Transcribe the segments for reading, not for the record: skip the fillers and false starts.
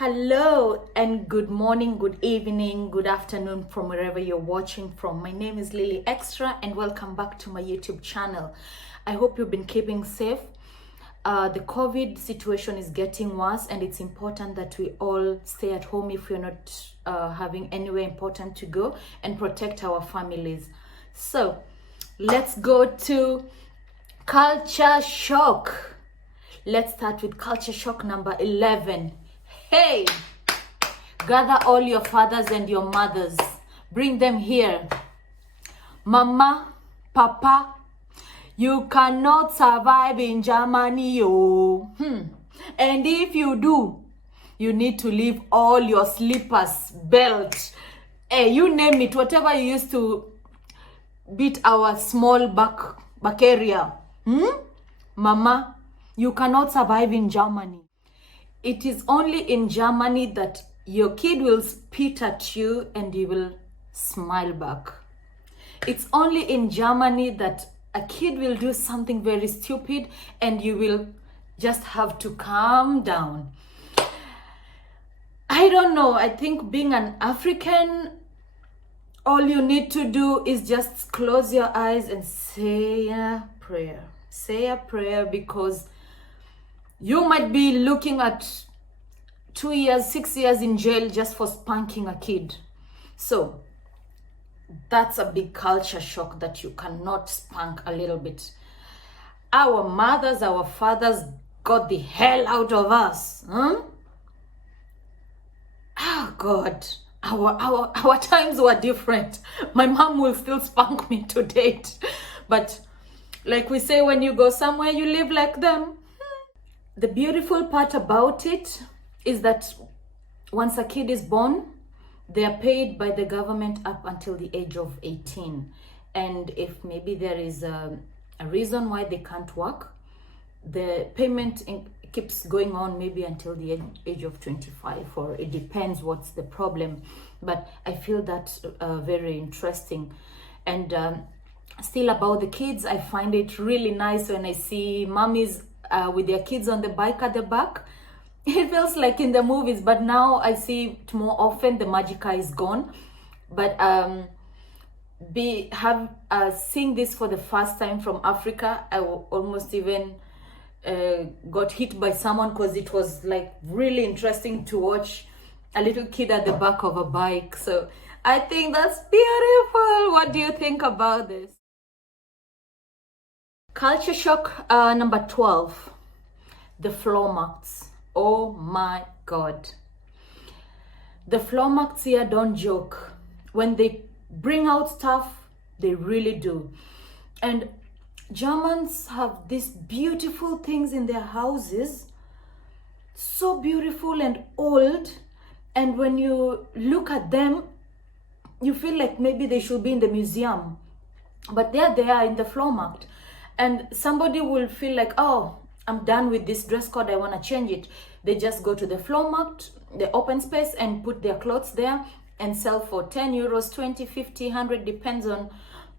Hello and good morning, good evening, good afternoon from wherever you're watching from. My name is Lily Extra and welcome back to my YouTube channel. I hope you've been keeping safe. The COVID situation is getting worse and it's important that we all stay at home if we're not having anywhere important to go and protect our families. So let's go to culture shock. Let's start with culture shock number 11. Hey, gather all your fathers and your mothers. Bring them here. Mama, Papa, you cannot survive in Germany, yo. And if you do, you need to leave all your slippers, belt, you name it, whatever you used to beat our small back area. Mama, you cannot survive in Germany. It is only in Germany that your kid will spit at you and you will smile back. It's only in Germany that a kid will do something very stupid and you will just have to calm down. I don't know. I think being an African, all you need to do is just close your eyes and say a prayer. Say a prayer because you might be looking at 2 years, 6 years in jail just for spanking a kid. So that's a big culture shock that you cannot spank a little bit. Our mothers, our fathers got the hell out of us. Oh God, our times were different. My mom will still spank me to date. But like we say, when you go somewhere, you live like them. The beautiful part about it is that once a kid is born, they are paid by the government up until the age of 18. And if maybe there is a reason why they can't work, the payment keeps going on maybe until the age of 25, or it depends what's the problem. But I feel that's very interesting. And still about the kids, I find it really nice when I see mommies with their kids on the bike at the back. It feels like in the movies, but now I see it more often. The magica is gone. But seeing this for the first time from Africa, I almost even got hit by someone because it was like really interesting to watch a little kid at the back of a bike. So I think that's beautiful. What do you think about this? Culture shock number 12, the floor mats. Oh my God. The floor mats here don't joke. When they bring out stuff, they really do. And Germans have these beautiful things in their houses, so beautiful and old. And when you look at them, you feel like maybe they should be in the museum. But there they are in the floor mat. And somebody will feel like, oh, I'm done with this dress code, I want to change it. They just go to the floor mat, the open space, and put their clothes there and sell for 10 euros, 20, 50, 100, depends on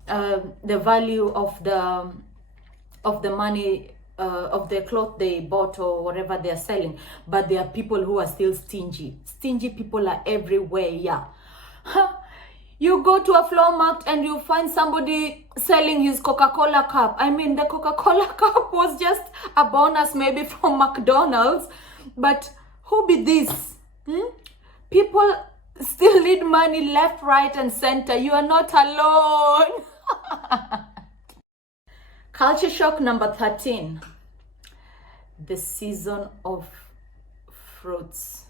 the value of the money of the cloth they bought or whatever they're selling. But there are people who are still stingy. Stingy people are everywhere, yeah. You go to a floor mat and you find somebody selling his Coca-Cola cup. I mean, the Coca-Cola cup was just a bonus maybe from McDonald's. But who be this? People still need money left, right, and center. You are not alone. Culture shock number 13. The season of fruits.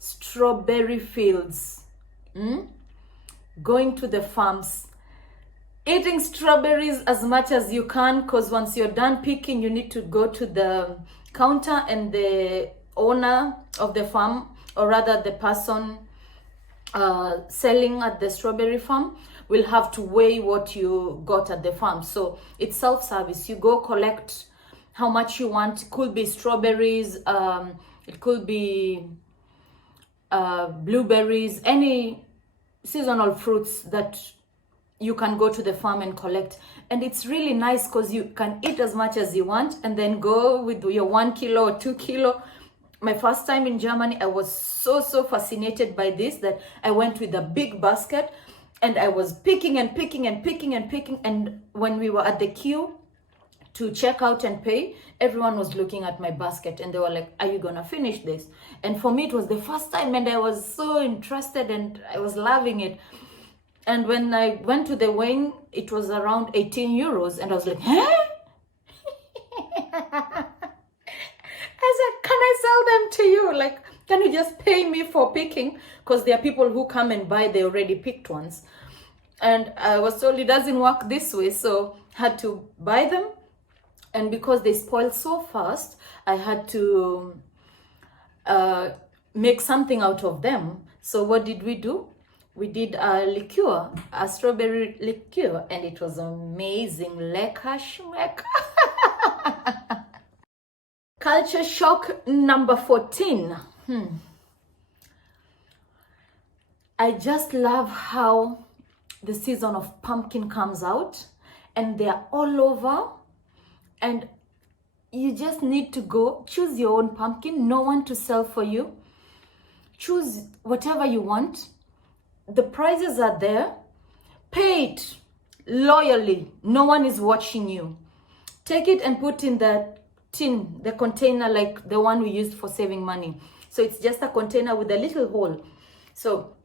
Strawberry fields. Going to the farms, eating strawberries as much as you can, because once you're done picking, you need to go to the counter and the owner of the farm, or rather the person selling at the strawberry farm, will have to weigh what you got at the farm. So it's self-service. You go collect how much you want. It could be strawberries, it could be blueberries, any seasonal fruits that you can go to the farm and collect. And it's really nice because you can eat as much as you want and then go with your 1 kilo or 2 kilo My first time in Germany, I was so fascinated by this that I went with a big basket and I was picking and picking and picking and picking. And when we were at the queue to check out and pay, everyone was looking at my basket and they were like, are you gonna finish this? And for me, it was the first time and I was so interested and I was loving it. And when I went to the weighing, it was around 18 euros and I was like, huh? I said, can I sell them to you? Like, can you just pay me for picking? Because there are people who come and buy the already picked ones. And I was told it doesn't work this way, so I had to buy them. And because they spoil so fast, I had to make something out of them. So what did we do? We did a liqueur, a strawberry liqueur, and it was amazing. Lecker schmecker. Culture shock number 14. I just love how the season of pumpkin comes out and they're all over, and you just need to go choose your own pumpkin. No one to sell for you. Choose whatever you want. The prices are there. Pay it loyally. No one is watching you. Take it and put in the tin, the container, like the one we used for saving money. So it's just a container with a little hole. So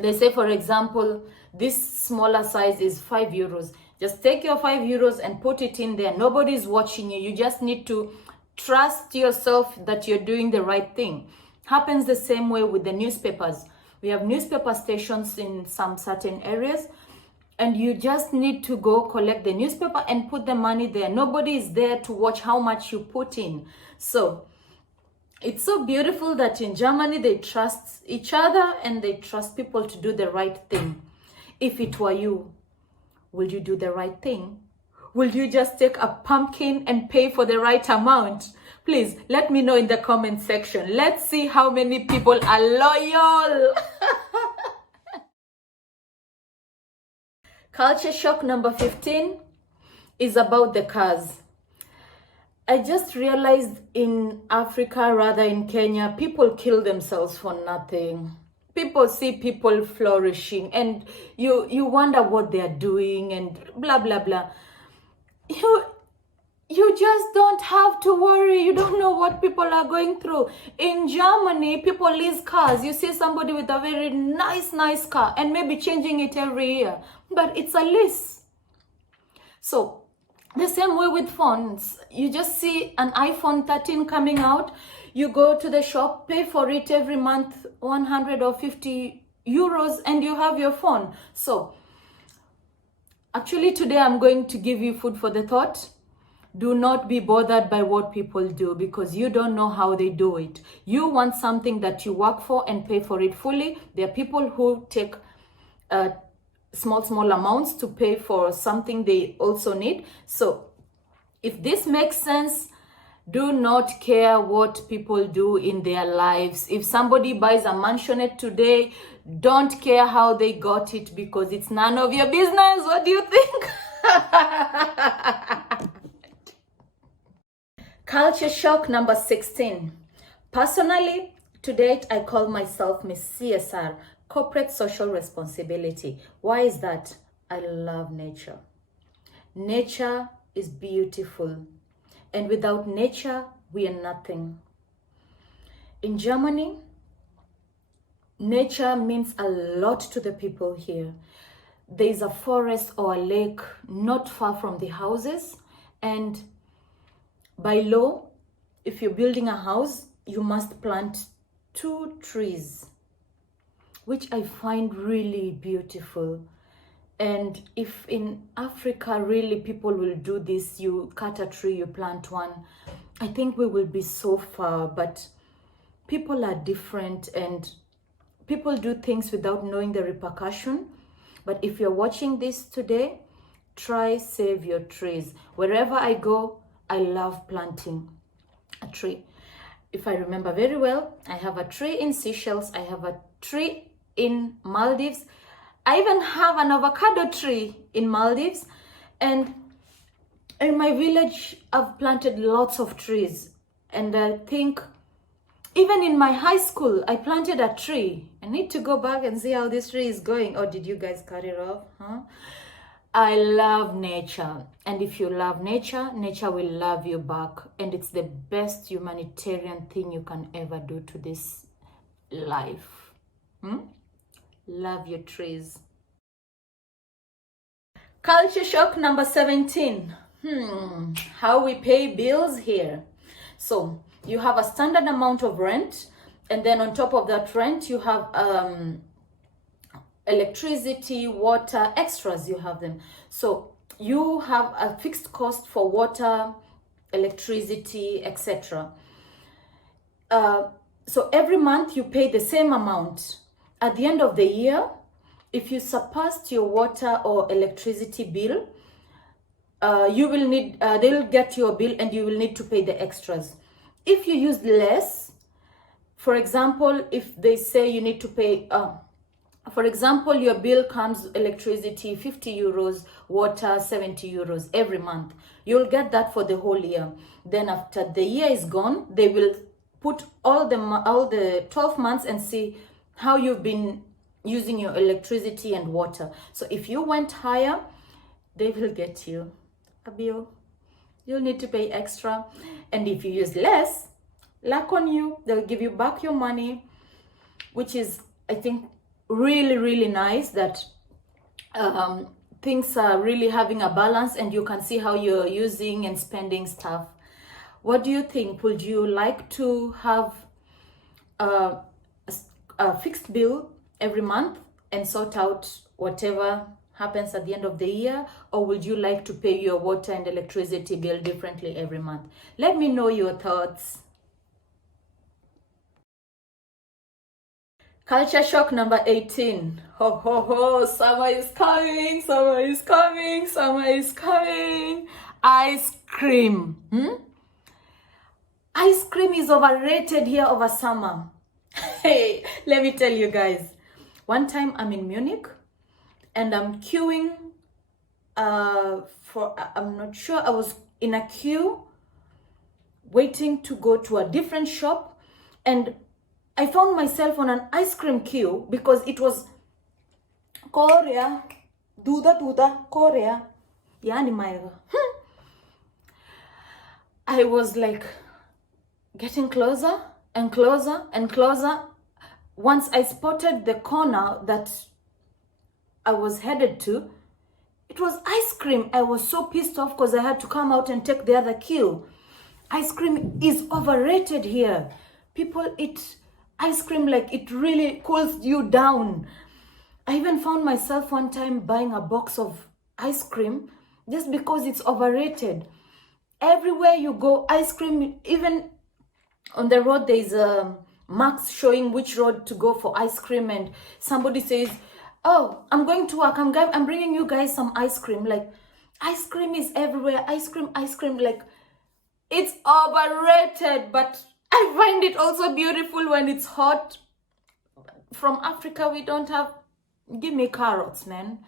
they say, for example, this smaller size is 5 euros. Just take your 5 euros and put it in there. Nobody's watching you. You just need to trust yourself that you're doing the right thing. Happens the same way with the newspapers. We have newspaper stations in some certain areas, and you just need to go collect the newspaper and put the money there. Nobody is there to watch how much you put in. So it's so beautiful that in Germany they trust each other and they trust people to do the right thing. If it were you, will you do the right thing? Will you just take a pumpkin and pay for the right amount? Please let me know in the comment section. Let's see how many people are loyal. Culture shock number 15 is about the cars. I just realized in Africa, rather in Kenya, people kill themselves for nothing. People see people flourishing and you wonder what they're doing and blah, blah, blah. You just don't have to worry. You don't know what people are going through. In Germany, people lease cars. You see somebody with a very nice car and maybe changing it every year, but it's a lease. So the same way with phones. You just see an iPhone 13 coming out. You go to the shop, pay for it every month, 100 or 50 euros, and you have your phone. So actually today I'm going to give you food for the thought. Do not be bothered by what people do because you don't know how they do it. You want something that you work for and pay for it fully. There are people who take small amounts to pay for something they also need. So if this makes sense, do not care what people do in their lives. If somebody buys a mansionette today, don't care how they got it because it's none of your business. What do you think? Culture shock number 16. Personally, to date, I call myself Miss CSR, Corporate Social Responsibility. Why is that? I love nature. Nature is beautiful. And without nature, we are nothing. In Germany, nature means a lot to the people here. There is a forest or a lake not far from the houses, and by law, if you're building a house, you must plant 2 trees, which I find really beautiful. And if in Africa, really people will do this, you cut a tree, you plant one, I think we will be so far. But people are different and people do things without knowing the repercussion. But if you're watching this today, try save your trees. Wherever I go, I love planting a tree. If I remember very well, I have a tree in Seychelles, I have a tree in Maldives, I even have an avocado tree in Maldives, and in my village I've planted lots of trees. And I think Even in my high school, I planted a tree. I need to go back and see how this tree is going. Or did you guys cut it off? Huh? I love nature. And if you love nature, nature will love you back. And it's the best humanitarian thing you can ever do to this life. Love your trees. Culture shock number 17. How we pay bills here. So you have a standard amount of rent, and then on top of that rent you have electricity, water, extras, you have them. So you have a fixed cost for water, electricity, etc. So every month you pay the same amount. At the end of the year, if you surpassed your water or electricity bill, you will need, they'll get your bill and you will need to pay the extras. If you use less, for example, if they say you need to pay, for example, your bill comes electricity 50 euros, water 70 euros every month. You'll get that for the whole year. Then after the year is gone, they will put all the 12 months and see how you've been using your electricity and water. So if you went higher, they will get you a bill. You'll need to pay extra. And if you use less, luck on you, they'll give you back your money, which is, I think, really, really nice that things are really having a balance and you can see how you're using and spending stuff. What do you think? Would you like to have a fixed bill every month and sort out whatever happens at the end of the year, or would you like to pay your water and electricity bill differently every month? Let me know your thoughts. Culture shock number 18. Ho ho ho, summer is coming, summer is coming, summer is coming. Ice cream. Ice cream is overrated here over summer. Hey, let me tell you guys. One time I'm in Munich and I'm queuing I'm not sure, I was in a queue waiting to go to a different shop, and I found myself on an ice cream queue because it was Korea, duda, Korea. Yani maiga. I was like getting closer and closer and closer. Once I spotted the corner that I was headed to, it was ice cream. I was so pissed off because I had to come out and take the other queue. Ice cream is overrated here. People eat ice cream like it really cools you down. I even found myself one time buying a box of ice cream just because it's overrated. Everywhere you go, ice cream. Even on the road, there's a marks showing which road to go for ice cream, and somebody says, oh, I'm going to work, I'm bringing you guys some ice cream. Like, ice cream is everywhere. Ice cream, like, it's overrated. But I find it also beautiful when it's hot. From Africa, we don't have, give me carrots, man.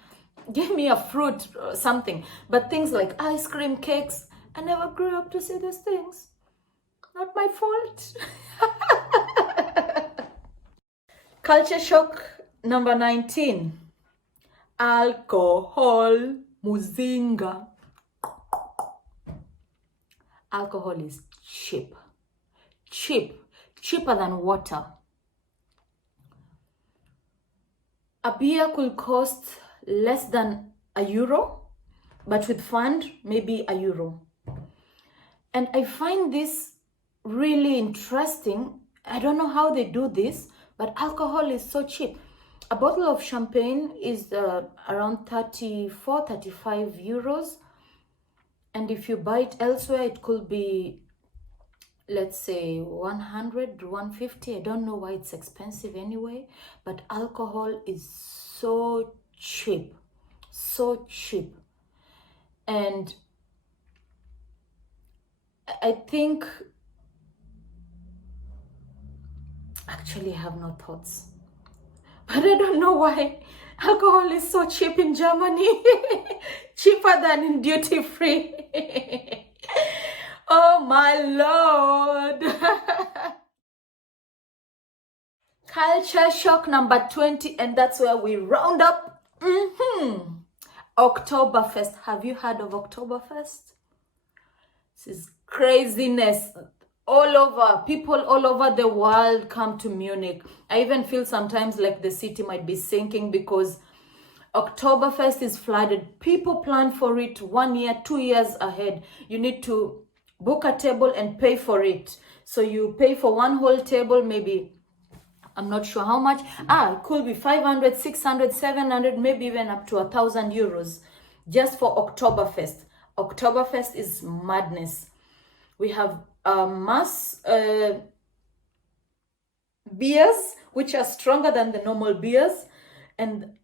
Give me a fruit or something. But things like ice cream, cakes, I never grew up to see these things. Not my fault. Culture shock number 19. Alcohol. Muzinga. Alcohol is cheap. Cheaper than water. A beer could cost less than €1, but with fund, maybe €1. And I find this really interesting. I don't know how they do this, but alcohol is so cheap. A bottle of champagne is around 34, 35 euros. And if you buy it elsewhere, it could be, let's say, 100, 150. I don't know why it's expensive anyway, but alcohol is so cheap. And I think, actually I have no thoughts, but I don't know why alcohol is so cheap in Germany. Cheaper than in duty free. Oh my Lord. Culture shock number 20, and that's where we round up. Oktoberfest. Have you heard of Oktoberfest? This is craziness. All over, people all over the world come to Munich. I even feel sometimes like the city might be sinking because Oktoberfest is flooded. People plan for it 1 year, 2 years ahead. You need to book a table and pay for it. So you pay for one whole table, maybe, I'm not sure how much. It could be 500, 600, 700, maybe even up to 1,000 euros just for Oktoberfest. Oktoberfest is madness. We have mass beers, which are stronger than the normal beers. And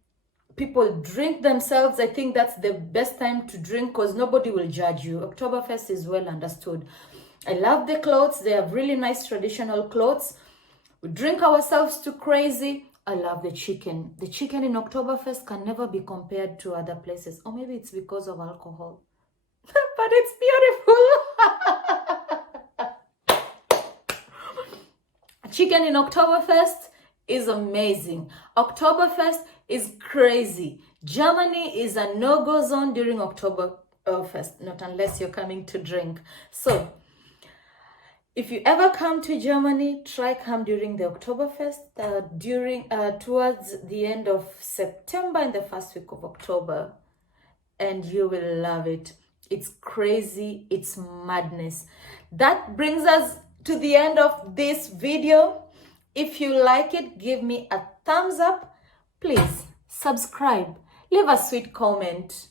people drink themselves. I think that's the best time to drink because nobody will judge you. Oktoberfest is well understood. I love the clothes. They have really nice traditional clothes. We drink ourselves to crazy. I love the chicken. The chicken in Oktoberfest can never be compared to other places. Or maybe it's because of alcohol. But it's beautiful. Chicken in Oktoberfest is amazing. Oktoberfest is crazy. Germany is a no-go zone during Oktoberfest, not unless you're coming to drink. So, if you ever come to Germany, try come during the Oktoberfest, towards the end of September and the first week of October, and you will love it. It's crazy, it's madness. That brings us to the end of this video. If you like it, give me a thumbs up. Please subscribe, leave a sweet comment.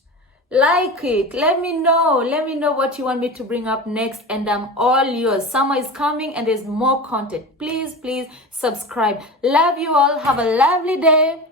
Like it. Let me know what you want me to bring up next, and I'm all yours. Summer is coming and there's more content. Please subscribe. Love you all. Have a lovely day.